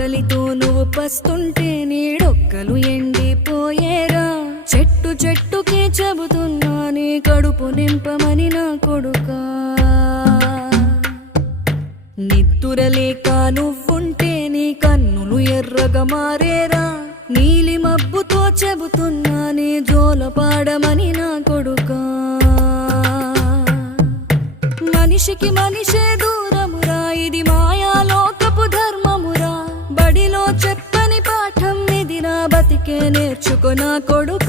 ఆకలితో నువ్వు పస్తుంటే నీడొక్కలు ఎండిపోయేరా. చెట్టు చెట్టుకే చెబుతున్నా నీ కడుపు నింపమని నా కొడుకా. నిద్దురలేక నువ్వుంటే నీ కన్నులు ఎర్రగా మారేరా. నీలి మబ్బుతో చెబుతున్నా నీ జోలపాడమని నా కొడుకా. మనిషికి మనిషే దూరమురా, ఇది మాయాలోకపు ధర్మమురా. బడిలో చెప్పని పాఠం ఇదిరా, బతికే నేర్చుకో నా కొడుకా.